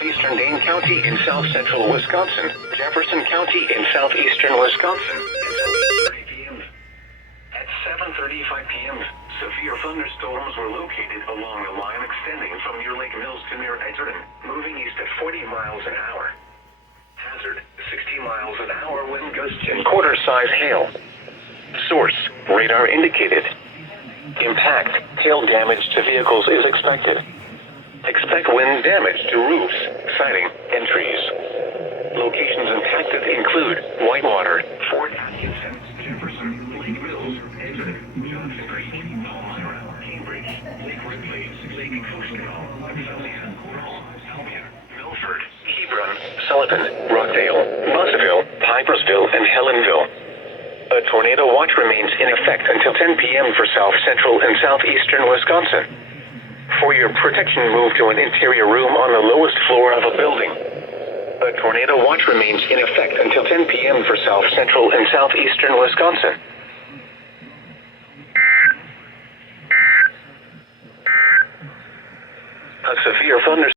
Eastern Dane County in south-central Wisconsin, Jefferson County in southeastern Wisconsin. At 7:30 p.m. At 7:35 p.m., severe thunderstorms were located along the line extending from Muir Lake Mills to near Edgerton, moving east at 40 miles an hour. Hazard, 60 miles an hour wind gusts and quarter-size hail. Source, radar indicated. Impact, hail damage to vehicles is expected. Expect wind damage to roofs, siding, and trees. Locations impacted include Whitewater, Fort Atkinson, Jefferson, Lake Mills, Edgerton, Johnson Creek, Palmyra, Cambridge, Lake Ripley, Lake Coastal, Athellia, Coral, Albion, Milford, Hebron, Sullivan, Rockdale, Buzzville, Pipersville, and Helenville. A tornado watch remains in effect until 10 p.m. for south-central and southeastern Wisconsin. For your protection, move to an interior room on the lowest floor of a building. A tornado watch remains in effect until 10 p.m. for south-central and southeastern Wisconsin. A severe thunderstorm